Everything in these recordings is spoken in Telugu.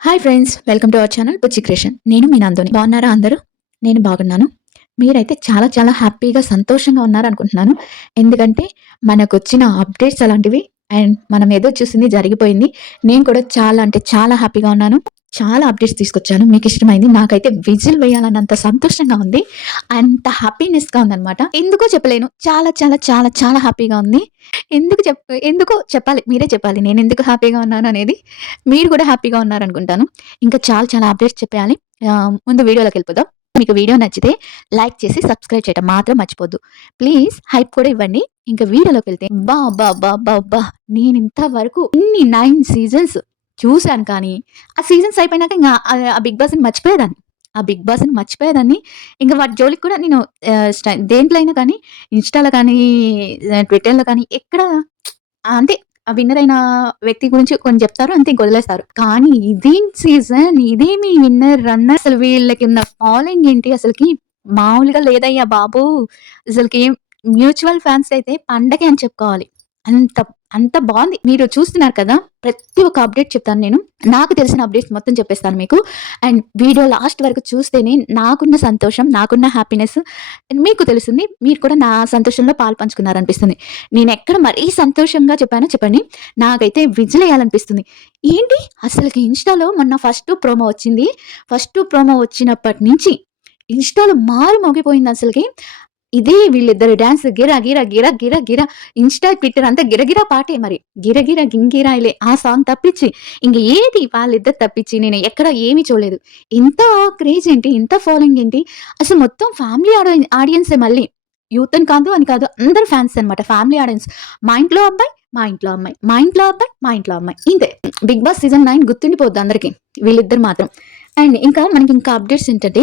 Hi friends, welcome to our channel Bujji creation. నేను మీ నందోని. బాగున్నారా అందరూ? నేను బాగున్నాను. మీరైతే చాలా చాలా హ్యాపీగా, సంతోషంగా ఉన్నారనుకుంటున్నాను. ఎందుకంటే మనకొచ్చిన అప్డేట్స్ అలాంటివి అండ్ మనం ఎదురు చూసింది జరిగిపోయింది. నేను కూడా చాలా అంటే చాలా హ్యాపీగా ఉన్నాను. చాలా అప్డేట్స్ తీసుకొచ్చాను. మీకిష్టమైంది. నాకైతే విజిల్ వేయాలన్నంత సంతోషంగా ఉంది. అంత హ్యాపీనెస్‌గా ఉందనమాట. ఎందుకో చెప్పలేను. చాలా చాలా చాలా చాలా హ్యాపీగా ఉంది. ఎందుకో చెప్పాలి. మీరే చెప్పాలి. నేనెందుకు హ్యాపీగా ఉన్నాననేది. మీరు కూడా హ్యాపీగా ఉన్నారనుకుంటాను. ఇంకా చాలా చాలా అప్డేట్స్ చెప్పేయాలి. ముందు వీడియోలోకెళ్ళిపోదాం. మీకు వీడియో నచ్చితే లైక్ చేసి సబ్స్క్రైబ్ చేయడం మాత్రం మర్చిపోద్దు. ప్లీజ్ హైప్ కూడా ఇవ్వండి. ఇంక వీడియోలోకెళ్తే అబ్బబ్బబ్బబ్బబ్బా! నేనింత వరకు ఇన్ని 9 సీజన్స్ చూసాను కానీ, ఆ సీజన్స్ అయిపోయినాక ఇంగ ఆ 'బిగ్ బాస్'ని మర్చిపోయేదాన్ని. ఆ 'బిగ్ బాస్'ని మర్చిపోయేదాన్ని. ఇంక వాటి జోలికి కూడా నేను దేంట్లో అయినా కానీ, ఇన్‌స్టాలో కానీ, ట్విట్టర్‌లో కానీ ఎక్కడ అంటే ఆ విన్నర్ అయిన వ్యక్తి గురించి కొన్ని చెప్తారు. అంతే ఇంక వదిలేస్తారు. కానీ ఇదేం సీజన్, ఇదేమి విన్నర్, రన్నర్ అసలు వీళ్ళకి ఉన్న ఫాలోయింగ్ ఏంటి అసలకి మామూలుగా లేదయ్యా బాబు! అసలకి మ్యూచువల్ ఫాన్స్ అయితే పండగే అని చెప్పుకోవాలి. అంత అంత బావుంది. మీరు చూస్తున్నారు కదా! ప్రతి ఒక్క అప్డేట్ చెప్తాను నేను. నాకు తెలిసిన అప్డేట్స్ మొత్తం చెప్పేస్తాను మీకు. అండ్ వీడియో లాస్ట్ వరకు చూస్తేనే నాకున్న సంతోషం, నాకున్న హ్యాపీనెస్ మీకు తెలుస్తుంది. మీరు కూడా నా సంతోషంలో పాలుపంచుకున్నారనిపిస్తుంది. నేనెక్కడ మరీ సంతోషంగా చెప్పానో చెప్పండి. నాకైతే విజిలేయాలనిపిస్తుంది. ఏంటి అసలకి ఇన్‌స్టాలో మొన్న ఫస్ట్ ప్రోమో వచ్చింది. ఫస్ట్ ప్రోమో వచ్చినప్పటి నుంచి ఇన్‌స్టాలో మారు మోగిపోయిందసలకి. ఇదే వీళ్ళిద్దరి డాన్స్ గిర గిర గిర గిర గిర ఇన్‌స్టా, ట్విట్టర్ అంతా గిరగిర పాటే మరి. గిరగిర గింగిరాయిలే ఆ సాంగ్ తప్పించి ఇంక ఏది వాళ్ళిద్దరు తప్పించి నేను ఎక్కడ ఏమి చూడలేదు. ఇంత క్రేజ్ ఏంటి? ఇంత ఫాలోయింగ్ ఏంటి? అసలు మొత్తం ఫ్యామిలీ ఆడియన్సే మళ్ళీ. యూత్ అని కాదు, అని కాదు. అందరూ ఫ్యాన్స్ అన్నమాట. Family audience. మా ఇంట్లో అబ్బాయి, మా ఇంట్లో అమ్మాయి. మా ఇంట్లో అబ్బాయి, మా ఇంట్లో అమ్మాయి. ఇంతే. 'బిగ్ బాస్' సీజన్ 9 గుర్తుండిపోద్ది అందరికి. వీళ్ళిద్దరు మాత్రం. అండ్ ఇంకా మనకి ఇంకా అప్డేట్స్ ఏంటంటే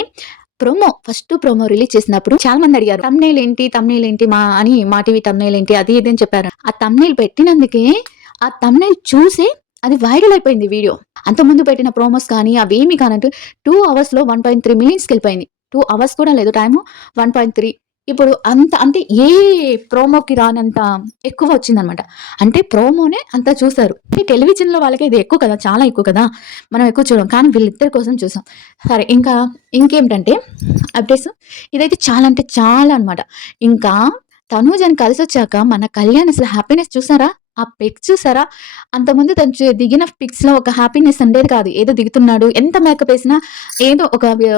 ఫస్ట్ ప్రోమో రిలీజ్ చేసినప్పుడు చాలా మంది అడిగారు. థంబ్‌నెయిల్ ఏంటి మా టీవీ థంబ్‌నెయిల్ ఏంటి అది ఇది అని చెప్పారు. ఆ థంబ్‌నెయిల్ పెట్టినందుకే ఆ థంబ్‌నెయిల్ చూసే అది వైరల్ అయిపోయింది వీడియో. అంతకుముందు పెట్టిన ప్రోమోస్ కానీ అవేమి కానట్టు 2 అవర్స్‌లో 1.3 మిలియన్స్‌కెళ్ళిపోయింది. 2 అవర్స్ కూడా లేదు టైము. 1.3 ఇప్పుడు అంత అంటే ఏ ప్రోమోకి రానంత ఎక్కువ వచ్చిందనమాట. అంటే ప్రోమోనే అంత చూసారు. ఈ టెలివిజన్‌లో వాళ్ళకి ఇది ఎక్కువ కదా! చాలా ఎక్కువ కదా! మనం ఎక్కువ చూడం. కానీ వీళ్ళిద్దరి కోసం చూసాం. సరే ఇంకేమిటంటే అప్డేట్స్ ఇదైతే చాలా అంటే చాలా అనమాట. ఇంకా తనూజని కలిసొచ్చాక మన కళ్యాణ్ అసలు హ్యాపీనెస్ చూసారా? ఆ పిక్స్ చూసారా? అంతకుముందు తను దిగిన పిక్స్‌లో ఒక హ్యాపీనెస్ ఉండేది కాదు. ఏదో దిగుతున్నాడు. ఎంత మేకప్ ఏసినా ఏదో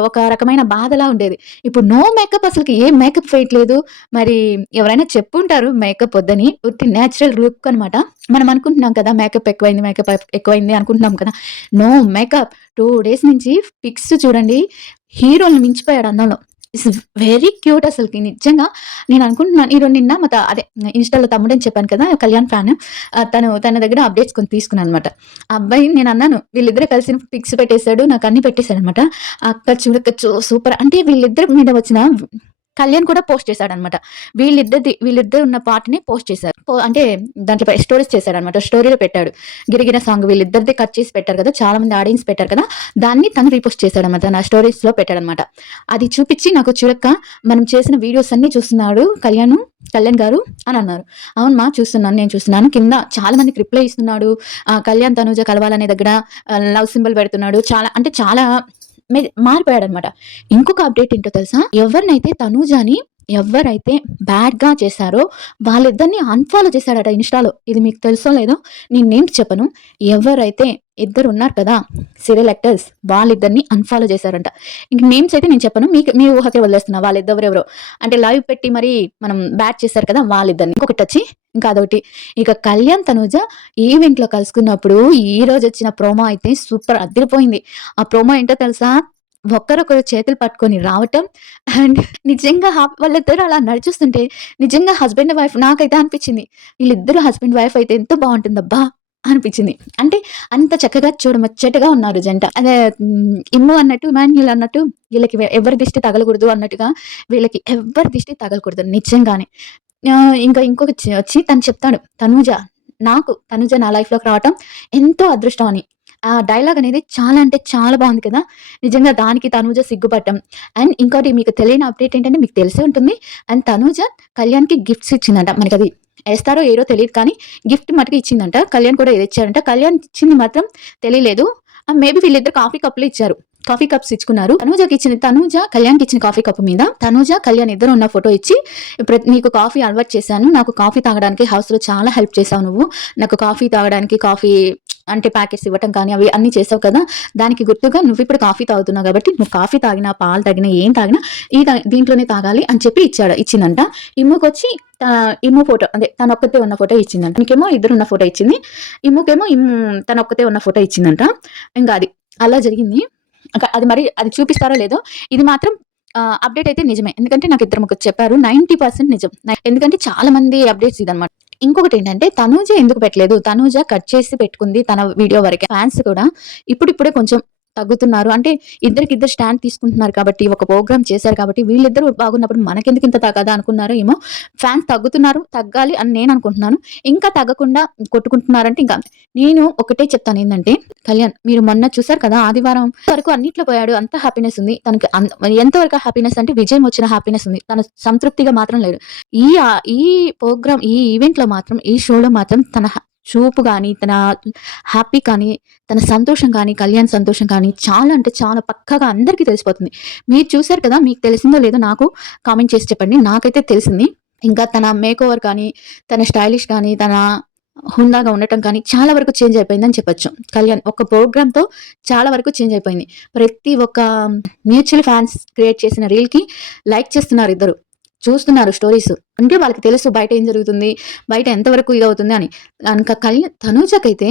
ఒక రకమైన బాధలా ఉండేది. ఇప్పుడు నో మేకప్ అసలకి ఏం మేకప్ వేయట్లేదు. మరి ఎవరైనా చెప్పుంటారు మేకప్ వద్దని. ఉట్టి నేచురల్ లుక్ అనమాట. మనం అనుకుంటున్నాం కదా! మేకప్ ఎక్కువైంది అనుకుంటున్నాం కదా! నో మేకప్ 2 డేస్ నుంచి పిక్స్ చూడండి. హీరో‌లని మించిపోయాడు అందంలో. ఇట్స్ వెరీ క్యూట్ అసలకి నిజంగా నేను అనుకుంటున్నాను. నిన్న అదే ఇన్‌స్టాలో తమ్ముడని చెప్పాను కదా! కళ్యాణ్ ఫ్యాన్. తన దగ్గర అప్డేట్స్ కొన్ని తీసుకున్నాననమాట. ఆ అబ్బాయి నేనన్నాను వీళ్ళిద్దరు కలిసి పిక్స్ పెట్టేసాడు. నాకు అన్ని పెట్టేసాడనమాట. అక్క చూడక్క సూపర్ అంటే వీళ్ళిద్దరి మీద వచ్చిన కళ్యాణ్ కూడా పోస్ట్ చేశాడనమాట. వీళ్ళిద్దరు ఉన్న పార్ట్‌ని పోస్ట్ చేశారు. అంటే దాంట్లో స్టోరీస్ చేశాడనమాట. స్టోరీలో పెట్టాడు. 'గిరగిర' సాంగ్ వీళ్ళిద్దరిది కట్ చేసి పెట్టారు కదా! చాలా మంది ఆడియన్స్ పెట్టారు కదా! దాన్ని తను రీపోస్ట్ చేశాడనమాట. నా స్టోరీస్‌లో పెట్టాడనమాట. అది చూపిచ్చి నాకు చూడక్క మనం చేసిన వీడియోస్ అన్నీ చూస్తున్నాడు కళ్యాణ్ గారు అని అన్నారు. అవును మా చూస్తున్నాను. నేను చూస్తున్నాను. కింద చాలా మందికి రిప్లై ఇస్తున్నాడు. కళ్యాణ్, తనూజ కలవాలనే దగ్గర లవ్ సింబల్ పెడుతున్నాడు. చాలా అంటే చాలా మారిపోయాడనమాట. ఇంకొక అప్డేట్ ఏంటో తెలుసా? ఎవరైతే బ్యాడ్‌గా చేశారో వాళ్ళిద్దరిని అన్‌ఫాలో చేశాడట ఇన్‌స్టాలో. ఇది మీకు తెలుసో లేదో నేను నేమ్స్ చెప్పను. ఎవరైతే ఇద్దరున్నారు కదా! సీరియల్ యాక్టర్స్ వాళ్ళిద్దరిని అన్‌ఫాలో చేశారంట. ఇంక నేమ్స్ అయితే నేను చెప్పను. మీ ఊహకే వదిలేస్తున్నా. వాళ్ళిద్దరెవరో అంటే లైవ్ పెట్టి మరి మనం బ్యాడ్ చేశారు కదా! వాళ్ళిద్దరిని. ఇంకొకటొచ్చి ఇంకా అదొకటి. ఇక కళ్యాణ్, తనూజ ఈవెంట్‌లో కలుసుకున్నప్పుడు ఈరోజొచ్చిన ప్రోమో అయితే సూపర్ అదిరిపోయింది. ఆ ప్రోమో ఏంటో తెలుసా? ఒకరొకరు చేతులు పట్టుకొని రావటం అండ్ నిజంగా వాళ్ళిద్దరూ అలా నడిచొస్తుంటే నిజంగా హస్బెండ్, వైఫ్ నాకైతే అనిపిచ్చింది. వీళ్ళిద్దరు హస్బెండ్, వైఫ్ అయితే ఎంత బావుంటుందబ్బా! అనిపిచ్చింది. అంటే అంత చక్కగా చూడముచ్చటగా ఉన్నారు జంట. అదే ఇమ్ము అన్నట్టు, ఇమాన్యుల్ అన్నట్టు వీళ్ళకి ఎవరి దిష్టి తగలకూడదు అన్నట్టుగా వీళ్ళకి ఎవ్వరి దిష్టి తగలకూడదు నిజంగానే. ఇంకా వచ్చి తను చెప్తాడు తనుజ నా లైఫ్‌లోకి రావటం ఎంతో అదృష్టం అని. ఆ డైలాగ్ అనేది చాలా అంటే చాలా బావుంది కదా! నిజంగా దానికి తనూజ సిగ్గుపడటం. అండ్ ఇంకోటి మీకు తెలియని అప్డేట్ ఏంటంటే మీకు తెలిసే ఉంటుంది. అండ్ తనూజ కళ్యాణ్‌కి గిఫ్ట్స్ ఇచ్చిందంట. మనకది ఎస్తారో ఏరో తెలీదు కానీ గిఫ్ట్ మటుకు ఇచ్చిందంట. కళ్యాణ్ కూడా ఏదో ఇచ్చాడంట. కళ్యాణ్ ఇచ్చింది మాత్రం తెలియలేదు. మేబీ వీళ్ళిద్దరు కాఫీ కప్పులు ఇచ్చారు. Coffee cups ఇచ్చుకున్నారు. తనూజ కళ్యాణ్కి ఇచ్చిన కాఫీ కప్పు మీద తనూజ కళ్యాణ్ ఇద్దరు ఉన్న ఫోటో ఇచ్చి, నీకు కాఫీ అలవాటు చేశాను, నాకు కాఫీ తాగడానికి హౌస్ లో చాలా హెల్ప్ చేసావు నువ్వు, నాకు కాఫీ తాగడానికి కాఫీ అంటే ప్యాకెట్స్ ఇవ్వటం కానీ అవి అన్ని చేసావు కదా, దానికి గుర్తుగా నువ్వు ఇప్పుడు కాఫీ తాగుతున్నావు కాబట్టి నువ్వు కాఫీ తాగినా పాలు తాగినా ఏం తాగినా దీంట్లోనే తాగాలి అని చెప్పి ఇచ్చిందంట. ఇమ్ముకొచ్చి ఇమ్ము ఫోటో అదే తన ఒక్కతే ఉన్న ఫోటో ఇచ్చిందంట. నీకేమో ఇద్దరు ఉన్న ఫోటో ఇచ్చింది, ఇమ్ముకేమో తన ఒక్కతే ఉన్న ఫోటో ఇచ్చిందంట. ఇంకా అది అలా జరిగింది. అది మరి అది చూపిస్తారో లేదో, ఇది మాత్రం అప్డేట్ అయితే నిజమే. ఎందుకంటే నాకు ఇద్దరు ముగ్గురు చెప్పారు, 90% నిజం. ఎందుకంటే చాలా మంది అప్డేట్స్ ఇదనమాట. ఇంకొకటి ఏంటంటే తనూజ ఎందుకు పెట్టలేదు, తనూజ కట్ చేసి పెట్టుకుంది తన వీడియో వరకే. ఫ్యాన్స్ కూడా ఇప్పుడిప్పుడే కొంచెం తగ్గుతున్నారు. అంటే ఇద్దరికిద్దరు స్టాండ్ తీసుకుంటున్నారు కాబట్టి, ఒక ప్రోగ్రామ్ చేశారు కాబట్టి వీళ్ళిద్దరూ బాగున్నప్పుడు మనకెందుకు ఇంత తగ్గదా అనుకున్నారో ఏమో. ఫ్యాన్స్ తగ్గాలి అని నేను అనుకుంటున్నాను. ఇంకా తగ్గకుండా కొట్టుకుంటున్నారంటే ఇంకా నేను ఒకటే చెప్తాను ఏంటంటే, కళ్యాణ్ మీరు మొన్న చూసారు కదా ఆదివారం వరకు అన్నిట్లో పోయాడు, అంత హ్యాపీనెస్ ఉంది తనకి. ఎంతవరకు హ్యాపీనెస్ అంటే విజయం వచ్చిన హ్యాపీనెస్ ఉంది, తన సంతృప్తిగా మాత్రం లేడు. ఈ ప్రోగ్రామ్ ఈ ఈవెంట్ లో మాత్రం, ఈ షోలో మాత్రం తన చూపు కానీ, తన హ్యాపీ కానీ, తన సంతోషం కానీ, కళ్యాణ్ సంతోషం కానీ చాలా అంటే చాలా పక్కాగా అందరికీ తెలిసిపోతుంది. మీరు చూసారు కదా, మీకు తెలిసిందో లేదో నాకు కామెంట్ చేసి చెప్పండి. నాకైతే తెలిసింది. ఇంకా తన మేక్ ఓవర్ కానీ, తన స్టైలిష్ కానీ, తన హుందాగా ఉండటం కానీ చాలా వరకు చేంజ్ అయిపోయిందని చెప్పొచ్చు. కళ్యాణ్ ఒక ప్రోగ్రామ్ తో చాలా వరకు చేంజ్ అయిపోయింది. ప్రతి ఒక్క మ్యూచువల్ ఫ్యాన్స్ క్రియేట్ చేసిన రీల్ కి లైక్ చేస్తున్నారు, ఇద్దరు చూస్తున్నారు స్టోరీస్. అంటే వాళ్ళకి తెలుసు బయట ఏం జరుగుతుంది, బయట ఎంతవరకు ఇదవుతుంది అని. ఇంకా తనూజకైతే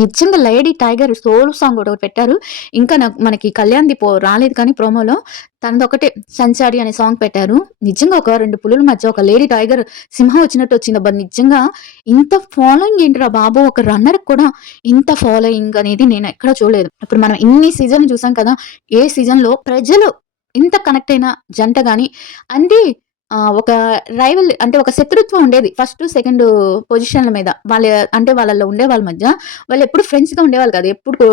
నిజంగా లేడీ టైగర్ సోల్ సాంగ్ ఒకటి పెట్టారు. ఇంకా మనకి కళ్యాణ్ది రాలేదు కానీ ప్రోమోలో తనది ఒకటే సంచారి అనే సాంగ్ పెట్టారు. నిజంగా ఒక 2 పులుల మధ్య ఒక లేడీ టైగర్ సింహం వచ్చినట్టు వచ్చింది. అబ్బా నిజంగా ఇంత ఫాలోయింగ్ ఏంటిరా బాబు, ఒక రన్నర్ కూడా ఇంత ఫాలోయింగ్ అనేది నేను ఎక్కడ చూడలేదు. ఇప్పుడు మనం ఇన్ని సీజన్ చూసాం కదా, ఏ సీజన్ లో ప్రజలు ఇంత కనెక్ట్ అయిన జంట గాని అంటే ఒక రైవల్ అంటే ఒక శత్రుత్వం ఉండేది ఫస్ట్ సెకండ్ పొజిషన్ల మీద. వాళ్ళలో ఉండే వాళ్ళ మధ్య వాళ్ళు ఎప్పుడు ఫ్రెండ్స్ గా ఉండేవాళ్ళు కాదు. ఎప్పుడు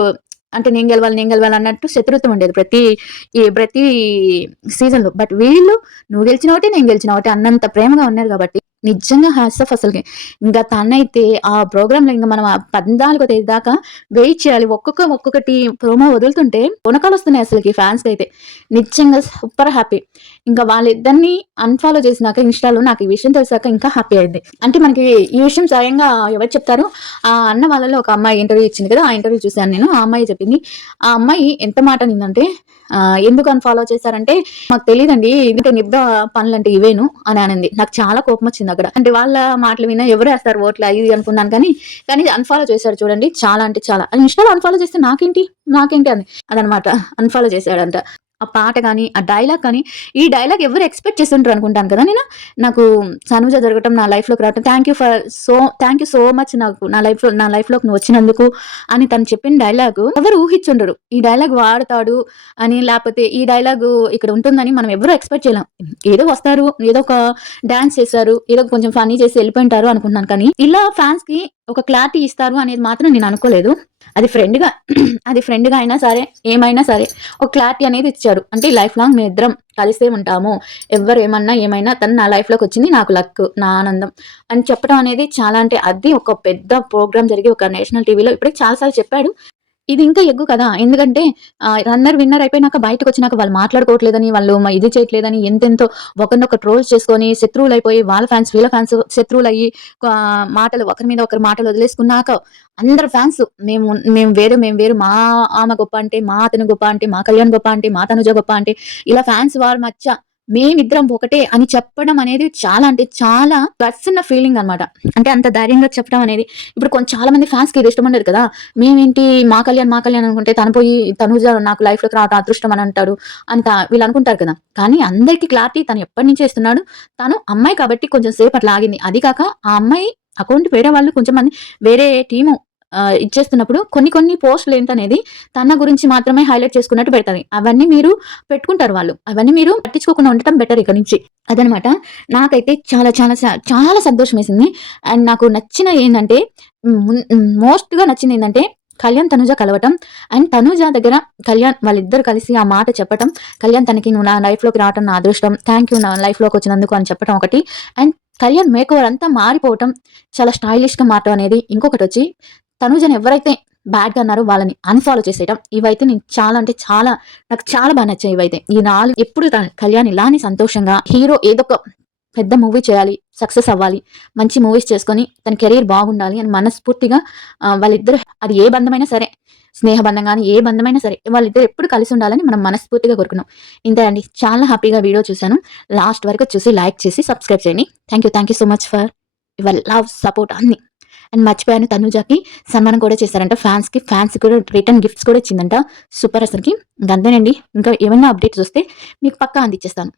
అంటే నేను గెలవాలి అన్నట్టు శత్రుత్వం ఉండేది ప్రతి సీజన్ లో. బట్ వీళ్ళు నువ్వు గెలిచిన ఒకటి నేను గెలిచిన ఒకటి అన్నంత ప్రేమగా ఉన్నారు కాబట్టి నిజంగా హ్యాట్స్ ఆఫ్ అసలుకి. ఇంకా తనైతే ఆ ప్రోగ్రామ్ లో ఇంకా మనం 14వ తేదీ దాకా వెయిట్ చేయాలి. ఒక్కొక్కటి ప్రోమో వదులుతుంటే కొనకాలు వస్తున్నాయి అసలుకి ఫ్యాన్స్ అయితే. నిజంగా సూపర్ హ్యాపీ. ఇంకా వాళ్ళిద్దరిని అన్ఫాలో చేసినాక ఇన్స్టాలో నాకు ఈ విషయం తెలిసాక ఇంకా హ్యాపీ అయింది. అంటే మనకి ఈ విషయం స్వయంగా ఎవరు చెప్తారు, ఆ అన్న వాళ్ళలో ఒక అమ్మాయి ఇంటర్వ్యూ ఇచ్చింది కదా, ఆ ఇంటర్వ్యూ చూశాను నేను. ఆ అమ్మాయి చెప్పింది, ఆ అమ్మాయి ఎంత మాట నిందంటే, ఎందుకు అన్ఫాలో చేశారంటే మాకు తెలియదండి, ఎందుకంటే నిబ్ద పనులు అంటే ఇవేను అని అనింది. నాకు చాలా కోపం వచ్చింది అక్కడ. అంటే వాళ్ళ మాటలు విన్నా ఎవరు వేస్తారు ఓట్లు అది అనుకున్నాను కానీ అన్ఫాలో చేశాడు చూడండి. చాలా అంటే చాలా. ఇన్స్టాలో అన్ఫాలో చేస్తే నాకేంటి అని అదనమాట. అన్ఫాలో చేశాడంట. ఆ పాట కానీ, ఆ డైలాగ్ కానీ, ఈ డైలాగ్ ఎవరు ఎక్స్పెక్ట్ చేస్తుంటారు అనుకుంటాను కదా నేను. నాకు తనూజ జరగటం, నా లైఫ్ లోకి రావటం, థ్యాంక్ యూ సో మచ్, నాకు నా లైఫ్ లోకి నువ్వు వచ్చినందుకు అని తను చెప్పిన డైలాగ్ ఎవరు ఊహించుండరు. ఈ డైలాగ్ వాడతాడు అని, లేకపోతే ఈ డైలాగ్ ఇక్కడ ఉంటుందని మనం ఎవరు ఎక్స్పెక్ట్ చేయలేం. ఏదో వస్తారు, ఏదో ఒక డాన్స్ చేశారు, ఏదో కొంచెం ఫనీ చేసి వెళ్ళిపోయింటారు అనుకుంటున్నాను. కానీ ఇలా ఫ్యాన్స్ కి ఒక క్లారిటీ ఇస్తారు అనేది మాత్రం నేను అనుకోలేదు. అది ఫ్రెండ్ గా అయినా సరే, ఏమైనా సరే ఒక క్లారిటీ అనేది ఇచ్చారు. అంటే లైఫ్ లాంగ్ మేము ఇద్దరం కలిసే ఉంటాము, ఎవరు ఏమైనా తను నా లైఫ్ లోకి వచ్చింది, నాకు లక్, నా ఆనందం అని చెప్పడం అనేది చాలా, అంటే అది ఒక పెద్ద ప్రోగ్రామ్ జరిగి ఒక నేషనల్ టీవీలో ఇప్పుడే చాలాసార్లు చెప్పాడు. ఇది ఇంకా ఎగ్గు కదా. ఎందుకంటే రన్నర్ విన్నర్ అయిపోయినాక బయటకు వచ్చినాక వాళ్ళు మాట్లాడుకోవట్లేదని, వాళ్ళు ఇది చేయట్లేదని ఎంతెంతో ఒకరినొక ట్రోల్స్ చేసుకొని శత్రువులు అయిపోయి, వాళ్ళ ఫ్యాన్స్ వీళ్ళ ఫ్యాన్స్ శత్రువులు అయ్యి మాటలు ఒకరి మీద ఒకరు మాటలు వదిలేసుకున్నాక అందరు ఫ్యాన్స్ మేము వేరు, మా ఆమె గొప్ప అంటే, మా అతను గొప్ప అంటే, మా కళ్యాణ్ గొప్ప అంటే, మా తనుజ గొప్ప అంటే, ఇలా ఫ్యాన్స్ వారి మధ్య మేమిద్దరం ఒకటే అని చెప్పడం అనేది చాలా అంటే చాలా పర్సన్ ఫీలింగ్ అనమాట. అంటే అంత ధైర్యంగా చెప్పడం అనేది ఇప్పుడు చాలా మంది ఫ్యాన్స్ కి ఇది ఇష్టం ఉండదు కదా. మేమేంటి మా కళ్యాణ్ అనుకుంటే తను పోయి తనుజ నాకు లైఫ్ లోకి రావడం అదృష్టం అని అంటాడు అని వీళ్ళు అనుకుంటారు కదా. కానీ అందరికి క్లారిటీ తను ఎప్పటి నుంచే ఇస్తున్నాడు. తను అమ్మాయి కాబట్టి కొంచెం సేపు అట్లా ఆగింది. అది కాక ఆ అమ్మాయి అకౌంట్ వేరే వాళ్ళు కొంచెం మంది వేరే టీము ఇచ్చేస్తున్నప్పుడు కొన్ని పోస్టులు ఏంటనేది తన గురించి మాత్రమే హైలైట్ చేసుకున్నట్టు పెడతారు. అవన్నీ మీరు పెట్టుకుంటారు వాళ్ళు, అవన్నీ మీరు పట్టించుకోకుండా ఉండటం బెటర్ ఇక నుంచి. అదనమాట. నాకైతే చాలా చాలా చాలా సంతోషం వేసింది. అండ్ నాకు నచ్చిన ఏంటంటే, మోస్ట్ గా నచ్చింది ఏంటంటే కళ్యాణ్ తనుజ కలవటం, అండ్ తనుజ దగ్గర కళ్యాణ్ వాళ్ళిద్దరు కలిసి ఆ మాట చెప్పటం, కళ్యాణ్ తనకి నువ్వు నా లైఫ్ లోకి రావటం నా అదృష్టం, థ్యాంక్ యూ నా లైఫ్ లోకి వచ్చినందుకు అని చెప్పడం ఒకటి. అండ్ కళ్యాణ్ మేకోవర్ అంతా మారిపోవటం, చాలా స్టైలిష్ గా మారటం అనేది ఇంకొకటి వచ్చి, తనుజను ఎవరైతే బ్యాడ్‌గా అన్నారో వాళ్ళని అన్‌ఫాలో చేసేయడం. ఇవైతే నేను చాలా అంటే చాలా నాకు చాలా బా నచ్చాయి ఇవైతే. ఈ 4 ఎప్పుడు కళ్యాణ్ ఇలానే సంతోషంగా హీరో ఏదో ఒక పెద్ద మూవీ చేయాలి, సక్సెస్ అవ్వాలి, మంచి మూవీస్ చేసుకొని తన కెరియర్ బాగుండాలి అని మనస్ఫూర్తిగా వాళ్ళిద్దరు అది ఏ బంధమైనా సరే, స్నేహ బంధం గాని, ఏ బంధమైనా సరే వాళ్ళిద్దరు ఎప్పుడు కలిసి ఉండాలని మనం మనస్ఫూర్తిగా కోరుకున్నాం. ఇంతే అండి. చాలా హ్యాపీగా వీడియో చూసాను. లాస్ట్ వరకు చూసి లైక్ చేసి సబ్స్క్రైబ్ చేయండి. Thank you so much for your love, support అన్నీ. అండ్ మర్చిపోయాను, తనుజకి సన్మానం కూడా చేశారంట. ఫ్యాన్స్ కూడా రిటర్న్ గిఫ్ట్స్ కూడా ఇచ్చిందంట. సూపర్ అసలకి. ఇంక అంతేనండి. ఇంకా ఏమైనా అప్డేట్స్ వస్తే మీకు పక్కా అందిచ్చేస్తాను.